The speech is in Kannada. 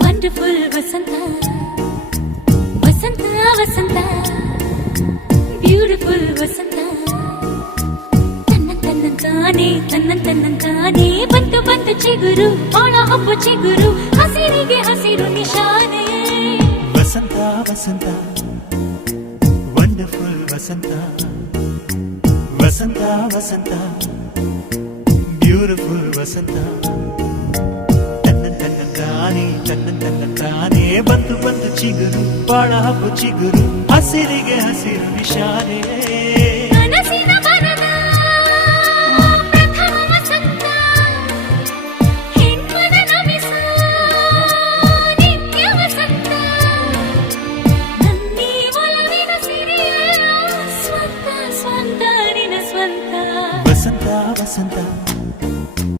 ವಂಡರ್ಫುಲ್ ವಸಂತ ವಸಂತ ವಸಂತ ಬ್ಯೂಟಿಫುಲ್ ವಸಂತ ತನ್ನಂತಾನೆ ಬಂತು ಬಂತು ಚಿಗುರು ಒಣ ಹಬ್ಬ ಚಿಗುರು ಹಸಿರಿಗೆ ಹಸಿರು ನಿಶಾನೆ ವಸಂತ ವಸಂತ ವಂಡರ್ಫುಲ್ ವಸಂತ ವಸಂತ ವಸಂತ ಬ್ಯೂಟಿಫುಲ್ ವಸಂತ ತನ್ನಂತಾನೆ ಬಂತು ಬಂತು ಚಿಗುರು ಬಾಳ ಹಬ್ಬ ಚಿಗುರು ಹಸಿರಿಗೆ ಹಸಿರು ನಿಶಾನೆ